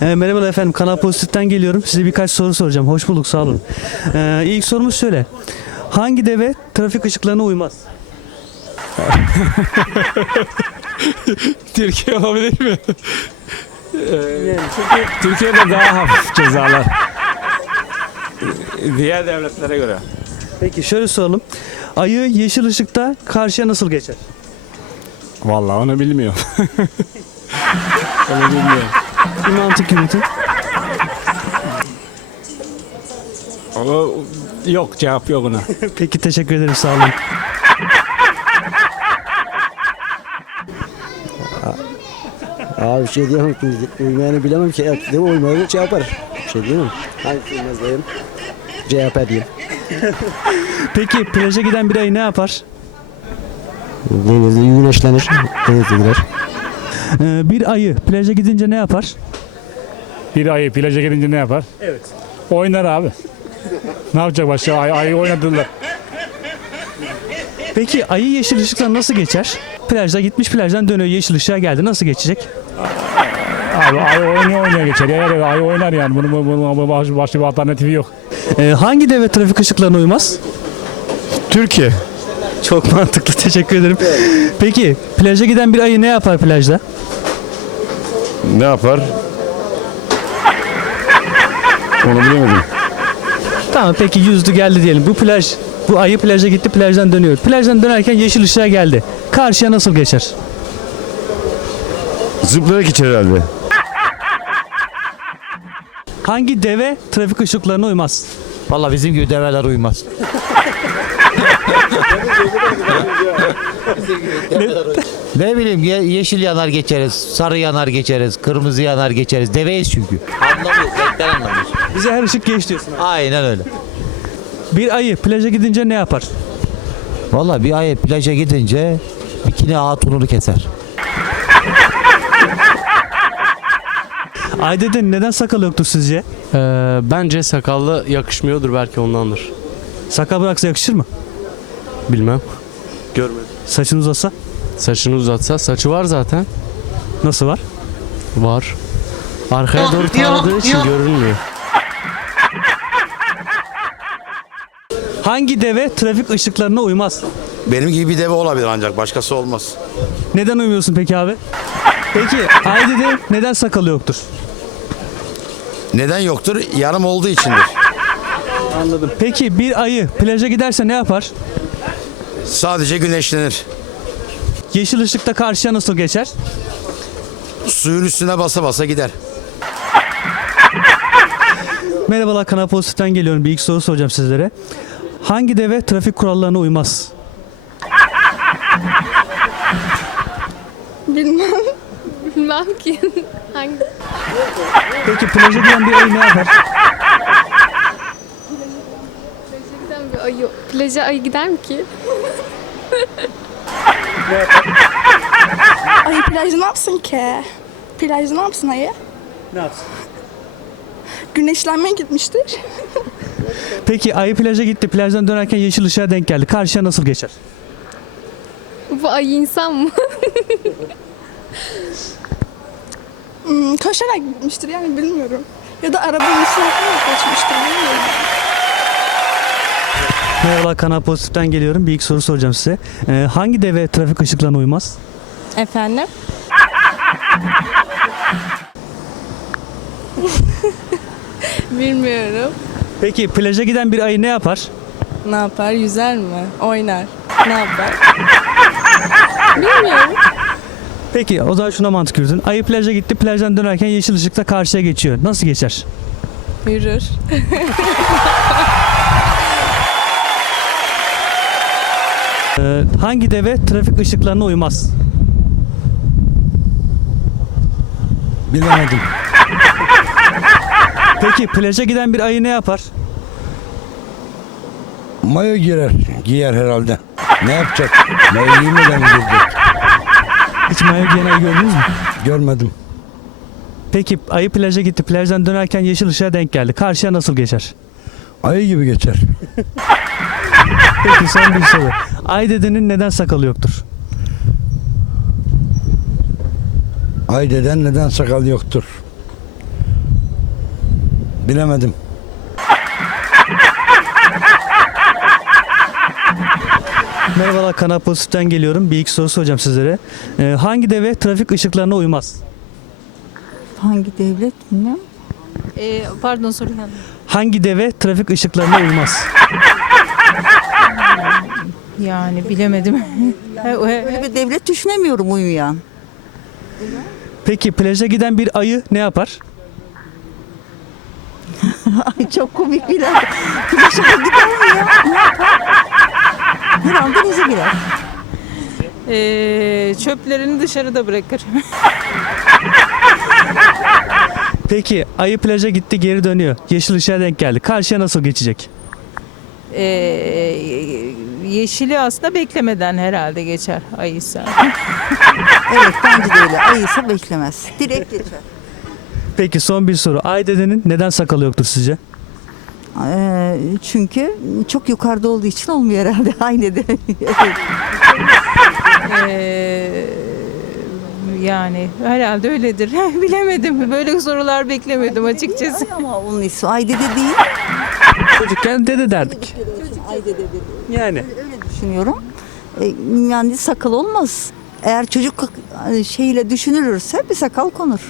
E, merhabalar efendim. Kanal Pozitif'ten geliyorum. Size birkaç soru soracağım. Hoş bulduk. Sağ olun. E, ilk sorumuz şöyle. Hangi deve trafik ışıklarına uymaz? Türkiye olabilir mi? Türkiye'de daha hafif cezalar. Diğer devletlere göre. Peki şöyle soralım. Ayı yeşil ışıkta karşıya nasıl geçer? Vallahi onu bilmiyorum. onu bilmiyorum. Bir mantık yürütün. O, yok cevap yok ona. Peki teşekkür ederim. Sağ olun. Abi bir şey diyemem ki. Uymayanı bilemem ki. Evet, değil mi? Uymayanı şey yapar. Bir şey diyemem. Hangisi uymaz diyeyim. CHP diyeyim. Peki plaja giden bir ayı ne yapar? Denizde güneşlenir. Denize girer. E, bir ayı plaja gidince ne yapar? Bir ayı plaja gidince ne yapar? Evet. Oynar abi. ne yapacak başka? Ay, ayı oynadılar. Peki ayı yeşil ışıktan nasıl geçer? Plajda gitmiş plajdan dönüyor yeşil ışığa geldi. Nasıl geçecek? Abi ayı oynuyor oynuyor geçer. Eğer öyle ayı oynar yani. Bunun, bunun, bunun baş- başka bir alternatifi yok. E, hangi deve trafik ışıklarına uymaz? Türkiye. Çok mantıklı. Teşekkür ederim. Peki plaja giden bir ayı ne yapar plajda? Ne yapar? Onu bilemedim. Tamam peki yüzdü geldi diyelim. Bu plaj, bu ayı plaja gitti plajdan dönüyor. Plajdan dönerken yeşil ışığa geldi. Karşıya nasıl geçer? Zıplayarak geçer herhalde. Hangi deve trafik ışıklarına uymaz? Valla bizim gibi develer uymaz. ne bileyim ye- yeşil yanar geçeriz, sarı yanar geçeriz, kırmızı yanar geçeriz. Deveyiz çünkü. Anlamıyoruz. Bize her ışık geç diyorsun. abi. Aynen öyle. Bir ayı plaja gidince ne yapar? Valla bir ay plaja gidince bikini hatununu keser. Ay dede neden sakal yoktur sizce? Ee, bence sakallı yakışmıyordur belki ondandır. Sakal bıraksa yakışır mı? Bilmem. Görmedim. Saçını uzatsa Saçını uzatsa saçı var zaten. nasıl var? Var. Arkaya doğru taradığı için görünmüyor. Hangi deve trafik ışıklarına uymaz? Benim gibi bir deve olabilir ancak başkası olmaz. Neden uymuyorsun peki abi? Peki ay dede neden sakalı yoktur? Neden yoktur? Yarım olduğu içindir. Anladım. Peki bir ayı plaja giderse ne yapar? Sadece güneşlenir. Yeşil ışıkta karşıya nasıl geçer? Suyun üstüne basa basa gider. Merhabalar Kanal Pozitif'ten geliyorum. Bir ilk soru soracağım sizlere. Hangi deve trafik kurallarına uymaz? Bilmem. Bilmem ki. Hangi? Peki plaja giden bir ayı ne yapar? Plaja giden bir ayı. Plaja ayı gider mi ki? Ayı plajda ne yapsın ki? Plajda ne yapsın ayı? Ne yapsın? Güneşlenmeye gitmiştir. Peki ayı plaja gitti. Plajdan dönerken yeşil ışığa denk geldi. Karşıya nasıl geçer? Bu ayı insan mı? Hmm, koşarak gitmiştir yani bilmiyorum. Ya da arabanın üstüne atlayarak geçmiştir bilmiyorum. Merhabalar Kanal Pozitif'ten geliyorum. Bir ilk soru soracağım size. Ee, hangi deve trafik ışıklarına uymaz? Efendim? Bilmiyorum. Peki plaja giden bir ayı ne yapar? Ne yapar? Yüzer mi? Oynar. Ne yapar? Bilmiyorum. Peki o zaman şuna mantık yürütün. Ayı plaja gitti. Plajdan dönerken yeşil ışıkta karşıya geçiyor. Nasıl geçer? Yürür. Ee, hangi deve trafik ışıklarına uymaz? Bilemedim. Peki plaja giden bir ayı ne yapar? Mayo girer. Giyer herhalde. Ne yapacak? Mayo giymeden mi girecek? Hiç mayo giyen ayı gördünüz mü? Görmedim. Peki ayı plaja gitti. Plajdan dönerken yeşil ışığa denk geldi. Karşıya nasıl geçer? Ayı gibi geçer. Peki son bir soru. Ay dedenin neden sakalı yoktur? Ay deden neden sakal yoktur? Bilemedim. Merhabalar Kanal Pozitif'ten geliyorum. Bir ilk soru soracağım sizlere. Ee, hangi deve trafik ışıklarına uymaz? Hangi devlet bilmiyorum. Ee, pardon soru. Hangi deve trafik ışıklarına uymaz? Yani bilemedim. Öyle bir devlet düşünemiyorum uyuyan. Peki plaja giden bir ayı ne yapar? Ay çok komik bir laf. Da gider mi ya? Ne yapar? Herhalde denize girer. Ee, çöplerini dışarıda bırakır. Peki ayı plaja gitti geri dönüyor. Yeşil ışığa denk geldi. Karşıya nasıl geçecek? Ee, yeşili aslında beklemeden herhalde geçer ayıysa. Evet bence de öyle. Ayıysa beklemez. Direkt geçer. Peki son bir soru. Ay dedenin neden sakalı yoktur sizce? Ee, çünkü çok yukarıda olduğu için olmuyor herhalde. Aynı de. Ee, yani herhalde öyledir. Bilemedim. Böyle sorular beklemedim açıkçası. Ama onun ismi Ay dede değil. Çocukken dede derdik. Ay dede dedi. Yani. Öyle düşünüyorum. Ee, yani sakal olmaz. Eğer çocuk e, şeyle düşünülürse bir sakal konur.